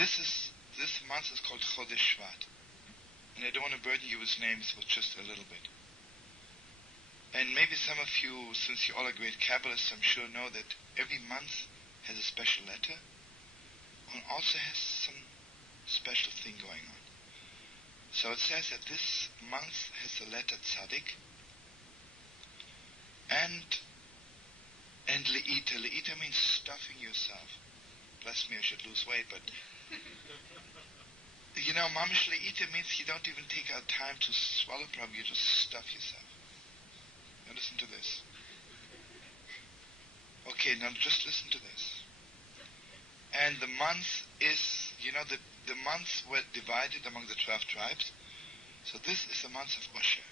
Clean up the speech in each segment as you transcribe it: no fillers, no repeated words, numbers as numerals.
this month is called Chodesh Shvat. And I don't want to burden you with names, but just a little bit. And maybe some of you, since you all are great Kabbalists, I'm sure know that every month has a special letter and also has some special thing going on. So it says that this month has the letter Tzadik and Le'ita. Le'ita means stuffing yourself. Bless me, I should lose weight, but Mamish Le'ita means you don't even take out time to swallow properly, you just stuff yourself. Now listen to this. Okay, now just listen to this. And the month is, the months were divided among the 12 tribes. So this is the month of Osher.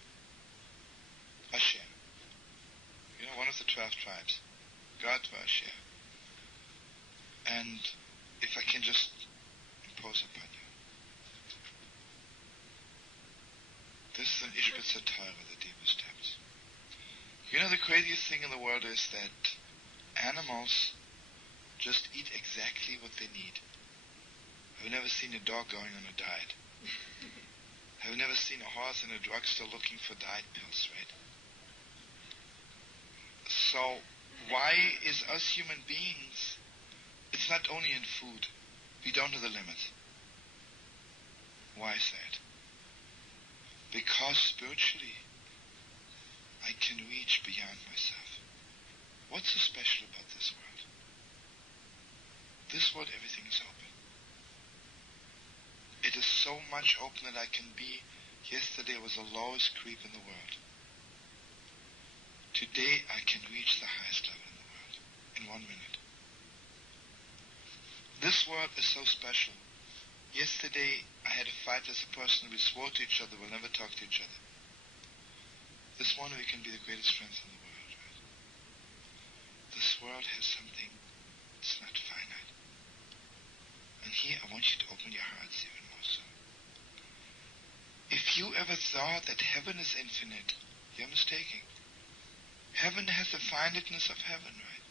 Osher. One of the 12 tribes. Gad Osher. And if I can just impose upon you. This is an Ishbitzer Torah, the deepest depths. The craziest thing in the world is that animals just eat exactly what they need. I've never seen a dog going on a diet. I've never seen a horse in a drugstore looking for diet pills, right? So, why is us human beings, it's not only in food, we don't know the limits. Why is that? Because spiritually, I can reach beyond myself. What's so special about this world? This world, everything is open. It is so much open that I can be. Yesterday was the lowest creep in the world. Today I can reach the highest level in the world in 1 minute. This world is so special. Yesterday I had a fight with a person. We swore to each other we'll never talk to each other. This morning we can be the greatest friends in the world, right? This world has something that's not finite. And here I want you to open your hearts even more so. If you ever thought that heaven is infinite, you're mistaken. Heaven has the finiteness of heaven, right?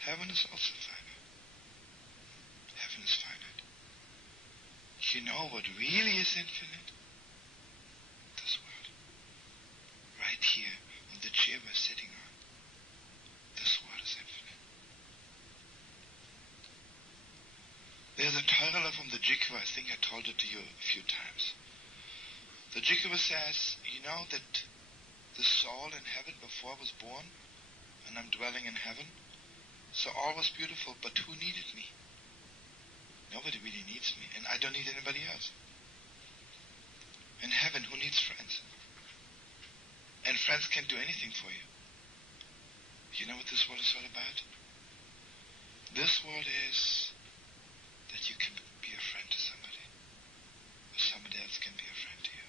Heaven is also finite. Heaven is finite. You know what really is infinite? This world. Right here, on the chair we're sitting on. This world is infinite. There's a Torah from the Jiggler. I think I told it to you a few times. The Jiggler says, that the soul in heaven before I was born, and I'm dwelling in heaven, so all was beautiful, but who needed me? Nobody really needs me, and I don't need anybody else. In heaven, who needs friends? And friends can't do anything for you. You know what this world is all about? This world is that you can be a friend to somebody, or somebody else can be a friend to you.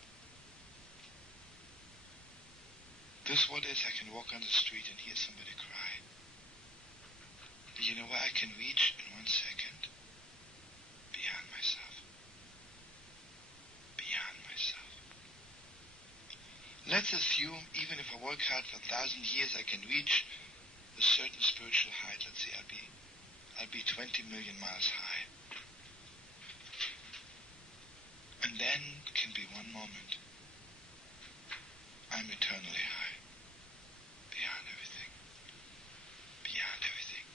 This world is I can walk on the street and hear somebody cry. But you know where I can reach in 1 second? Beyond myself. Beyond myself. Let's assume even if I work hard for 1,000 years, I can reach a certain spiritual height. Let's say I'll be 20 million miles high. And then can be one moment. I'm eternally high. Beyond everything. Beyond everything.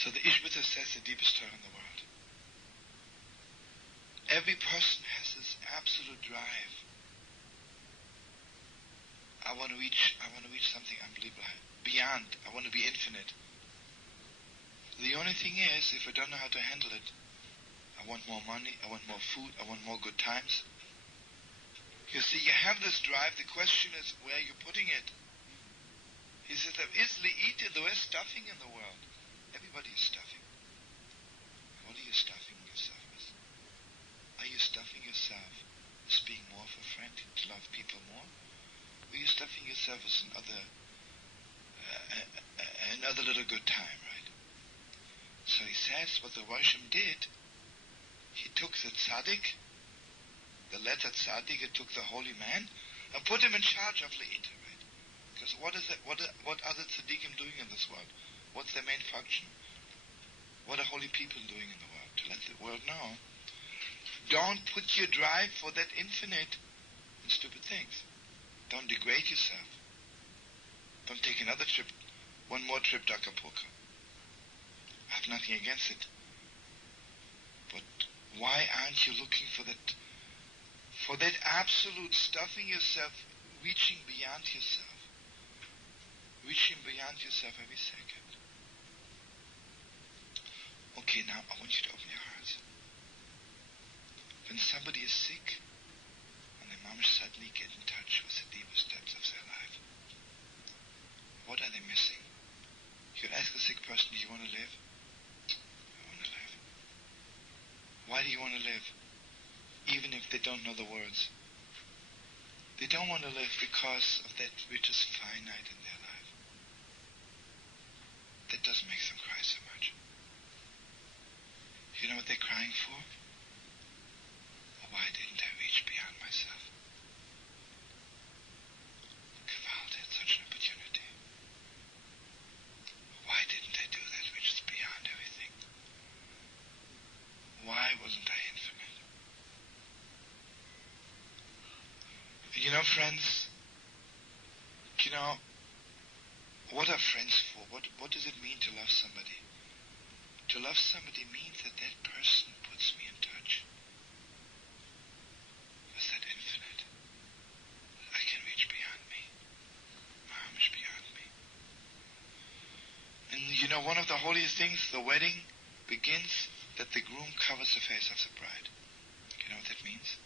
So the Ishbitzer says the deepest Torah in the world. Every person has this absolute drive. I want to reach something unbelievable. Beyond. I want to be infinite. The only thing is, if I don't know how to handle it, I want more money, I want more food, I want more good times. You see, you have this drive. The question is where you're putting it. He says, there is le'ita, there is stuffing in the world. Everybody is stuffing. What are you stuffing yourself with? Are you stuffing yourself as being more of a friend, to love people more? Or are you stuffing yourself as another little good time, right? So he says what the Roshim did, he took the tzaddik, the letter tzaddik, he took the holy man, and put him in charge of le'ita, right? Because what are the tzaddikim doing in this world? What's their main function? What are holy people doing in the world? To let the world know. Don't put your drive for that infinite in stupid things. Don't degrade yourself. Don't take another trip, one more trip to Acapulco. I have nothing against it. But why aren't you looking for that absolute stuffing yourself, reaching beyond yourself every second? Okay, now I want you to open your hearts. When somebody is sick, and their mom suddenly get in touch with the deepest depths of their life, what are they missing? You ask a sick person, do you want to live? I want to live. Why do you want to live? Even if they don't know the words. They don't want to live because of that which is finite in their life. That doesn't make them cry so much. You know what they're crying for? Why didn't I reach beyond myself? Gewalt had such an opportunity. Why didn't I do that which is beyond everything? Why wasn't I infinite? You know, friends, what are friends for? What does it mean to love somebody? To love somebody means that that person puts me in touch with that infinite. I can reach beyond me. Mamish beyond me. And one of the holiest things, the wedding begins that the groom covers the face of the bride. You know what that means?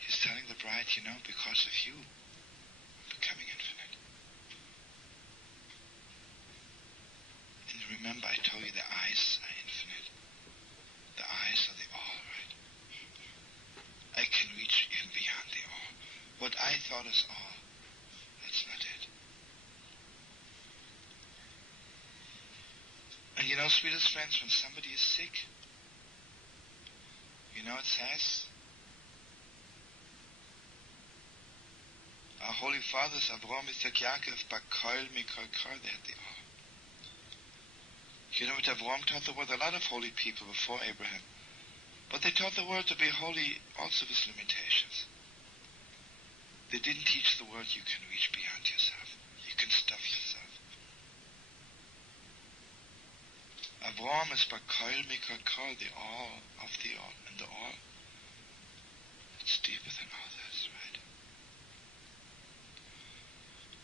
He's telling the bride, because of you, I'm becoming infinite. And remember, I told you the eyes are infinite. The eyes are the all, right? I can reach even beyond the all. What I thought is all, that's not it. And sweetest friends, when somebody is sick, it says, our holy fathers, Abraham, Isaac, Yaakov, Bakol, Mikol, Kol, they had the all. You know what Abraham taught the world? A lot of holy people before Abraham. But they taught the world to be holy also with limitations. They didn't teach the world you can reach beyond yourself. You can stuff yourself. Abraham is Bakol, Mikol, Kol, the all of the all. And the all, it's deeper than all that, right?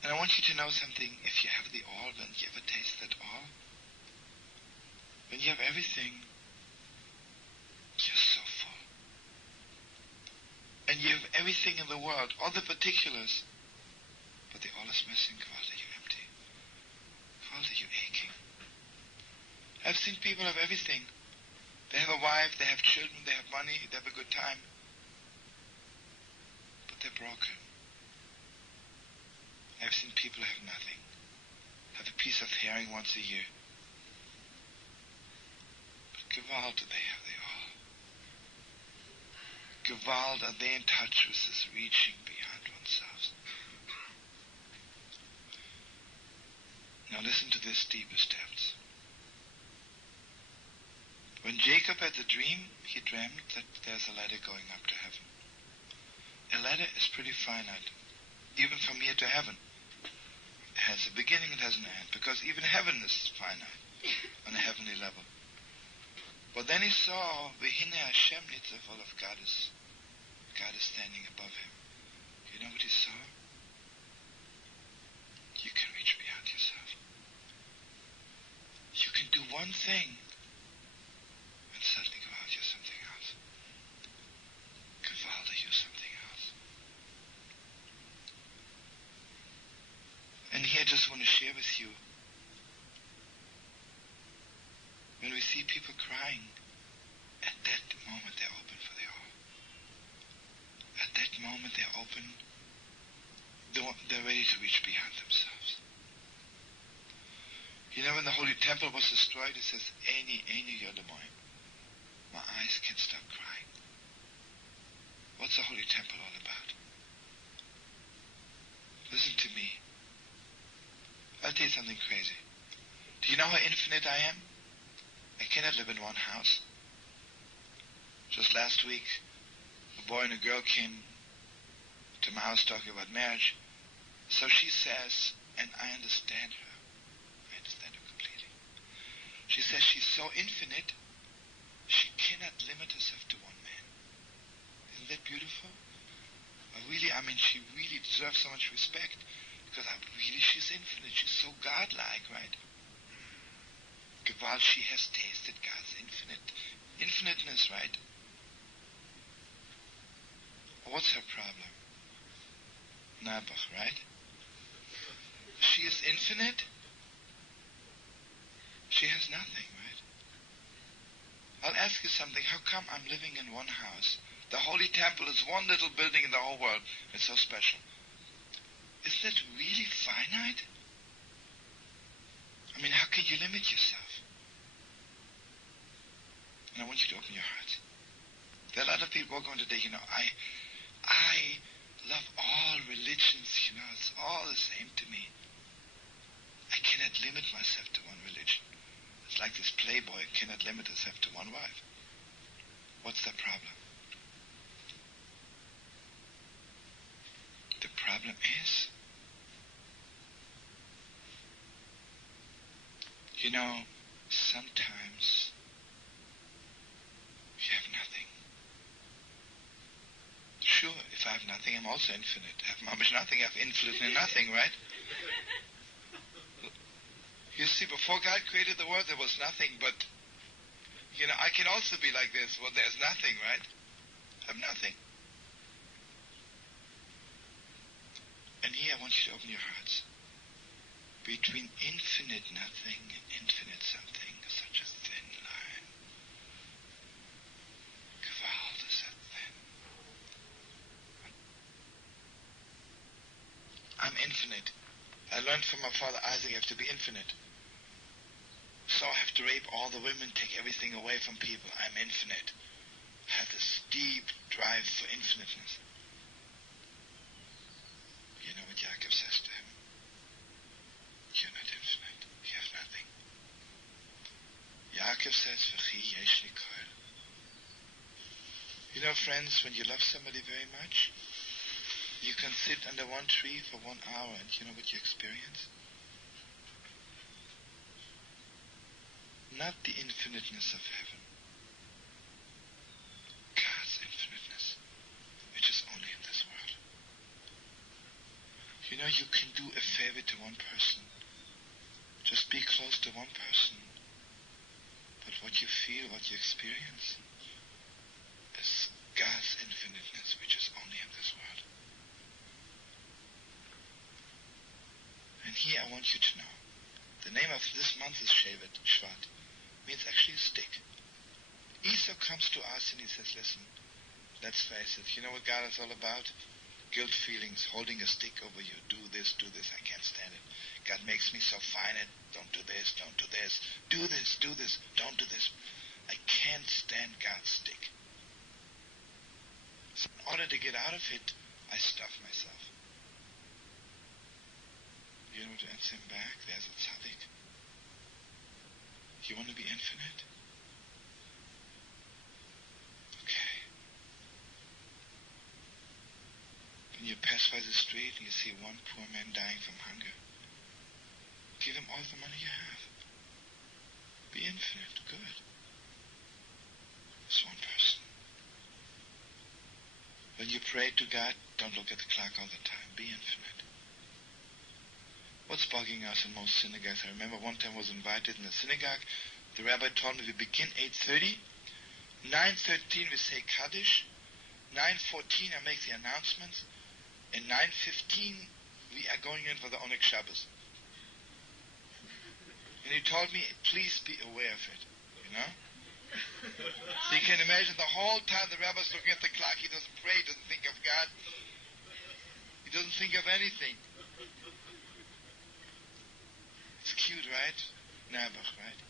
And I want you to know something. If you have the all, then you ever taste that all? When you have everything, you're so full. And you have everything in the world, all the particulars, but the all is missing. Gewalt, are you empty? Gewalt, are you aching? I've seen people have everything. They have a wife, they have children, they have money, they have a good time. But they're broken. I've seen people have nothing. Have a piece of herring once a year. But Gewalt, do they have the all? Gewalt, are they in touch with this reaching beyond oneself? Now listen to this deepest depths. When Jacob had the dream, he dreamt that there's a ladder going up to heaven. A ladder is pretty finite, even from here to heaven. It has a beginning, it has an end, because even heaven is finite on a heavenly level. But then he saw, Vehine Hashem Nitzavol, of God is standing above him. You know what he saw? You can reach beyond yourself. You can do one thing, and suddenly Gewalt, you're something else. Gewalt, you're something else. And here I just want to share with you, when we see people crying, at that moment they're open for the all. At that moment they're open, they're ready to reach beyond themselves. When the Holy Temple was destroyed, it says, Eini Yodamoim. My eyes can't stop crying. What's the Holy Temple all about? Listen to me. I'll tell you something crazy. Do you know how infinite I am? I cannot live in one house. Just last week, a boy and a girl came to my house talking about marriage. So she says, and I understand her. I understand her completely. She says she's so infinite, she cannot limit herself to one man. Isn't that beautiful? She really deserves so much respect, because she's infinite. She's so godlike, right? Gewalt, she has tasted God's infiniteness, right? What's her problem? Nabach, right? She is infinite. She has nothing, right? I'll ask you something. How come I'm living in one house? The Holy Temple is one little building in the whole world. It's so special. Is that really finite? How can you limit yourself? And I want you to open your heart. There are a lot of people going today, I love all religions, it's all the same to me. I cannot limit myself to one religion. It's like this playboy cannot limit himself to one wife. What's the problem? The problem is, sometimes you have nothing. Sure, if I have nothing, I'm also infinite. I have nothing, I have infinite nothing, right? You see, before God created the world, there was nothing, but, I can also be like this. Well, there's nothing, right? I have nothing. And here I want you to open your hearts. Between infinite nothing and infinite something is such a thin line. Gewalt is that thin. I'm infinite. I learned from my father Isaac, I have to be infinite. So I have to rape all the women, take everything away from people. I'm infinite. I have this deep drive for infiniteness. You know what Yaakov says to him? You're not infinite. You have nothing. Yaakov says, V'chi yesh li kol. Friends, when you love somebody very much, you can sit under one tree for 1 hour, and you know what you experience? Not the infiniteness of heaven. God's infiniteness, which is only in this world. You can do a favor to one person. Just be close to one person. But what you feel, what you experience, is God's infiniteness, which is only in this world. And here I want you to know, the name of this month is Shvat. Means actually a stick. Esau comes to us and he says, listen, let's face it, you know what God is all about? Guilt feelings, holding a stick over you. Do this, I can't stand it. God makes me so fine, don't do this, don't do this. Do this, don't do this. I can't stand God's stick. So in order to get out of it, I stuff myself. You know, to answer him back, there's a tzaddik. You want to be infinite? Okay. When you pass by the street and you see one poor man dying from hunger, give him all the money you have. Be infinite. Good. It's one person. When you pray to God, don't look at the clock all the time. Be infinite. What's bugging us in most synagogues? I remember one time I was invited in a synagogue. The rabbi told me we begin 8:30. 9:13 we say Kaddish. 9:14 I make the announcements. And 9:15 we are going in for the Onyx Shabbos. And he told me, please be aware of it. So you can imagine the whole time the rabbi's looking at the clock. He doesn't pray, he doesn't think of God. He doesn't think of anything. It's cute, right? Nabach, right?